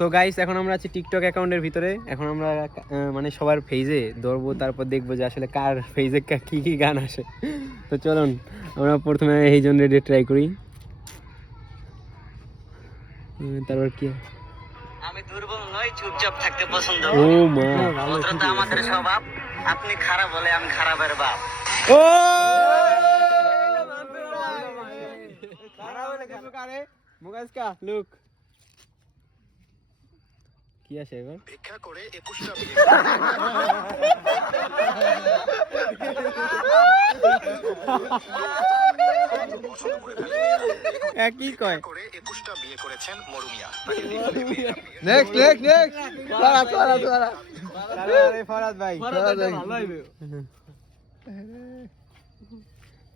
তো গাইস এখন আমরা আছি টিকটক অ্যাকাউন্টের ভিতরে। এখন আমরা মানে সবার ফেজে ধরবো, তারপর দেখবো যে আসলে কার ফেজে কি কি গান আসে। তো চলুন আমরা প্রথমে এই জন্য রেডি ট্রাই করি। তারপর কি আমি দুর্বল নই, চুপচাপ থাকতে পছন্দ ও করি। মা ভদ্রতা আমাদের স্বভাব। আপনি খারাপ হলে আমি খারাপের বাপ। ও মুগাজকা লুক কি আছে এবার ভিক্ষা করে 21টা বিয়ে একই কয় করে 21টা বিয়ে করেছেন মরুমিয়া। নেক্সট ফরাদ ভাই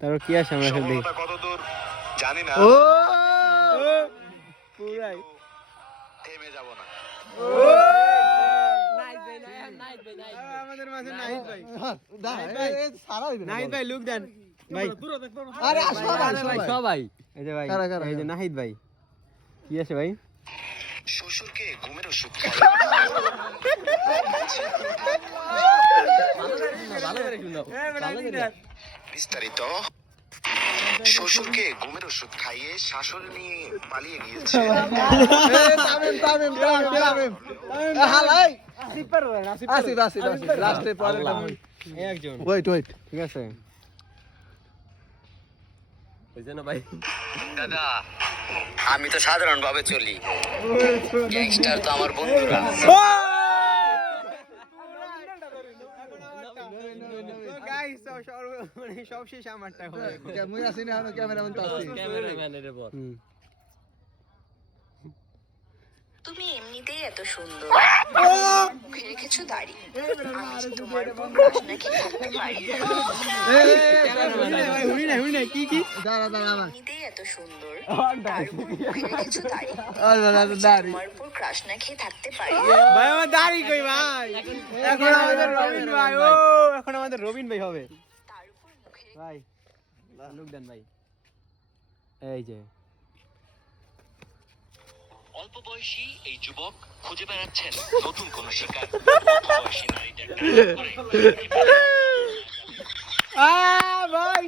তারপর কি আছে আমরা দেখি সফলতা কতদূর জানি না, ও পুরাই থেমে যাব না। আমাদের মাঝে নাহিদ ভাই সারা হইবে নাহিদ ভাই লুক দেন ভাই আরে সবাই সবাই এই যে ভাই কারা, কারা, এই যে নাহিদ ভাই কি আছে ভাই শ্বশুরকে ঘুমের ওষুধ খাই বিস্তারিত। শ্বশুরকে ঘুমের ওষুধ খাইয়ে শাশুড়ি নিয়ে পালিয়ে গিয়েছে। হালাই আসিফ পার আসিফ আসিফ লাস্টে পরে একজন ওয়েট ঠিক আছে দাদা আমি তো সাধারণ ভাবে চলি, গ্যাংস্টার তো আমার বন্ধুরা। গাইস সব শেষ আমারটা হবে মুই আসি না ক্যামেরাম্যান তো আসি তুমি এমনিতেই এত সুন্দর, মুখে রেখেছো দাড়ি, আমি যে তোমার উপর ক্রাশ নাকি থাকতে পারি। হুই না কি কি দাঁড়া আমার এমনিতেই এত সুন্দর, তার উপর মুখে রেখেছো দাড়ি, দাঁড়ি তোমার উপর ক্রাশ না খেয়ে থাকতে পারি। ভাই আমার দাড়ি কই ভাই এখন আমাদের রবিন ভাই ও এখন আমাদের রবিন ভাই হবে তার উপর মুখে ভাই লুক দেন ভাই এই যে অল্প বয়সী এই যুবক খুঁজে বেড়াচ্ছেন নতুন কোন শিকার। বয়সী নারীটা ভাই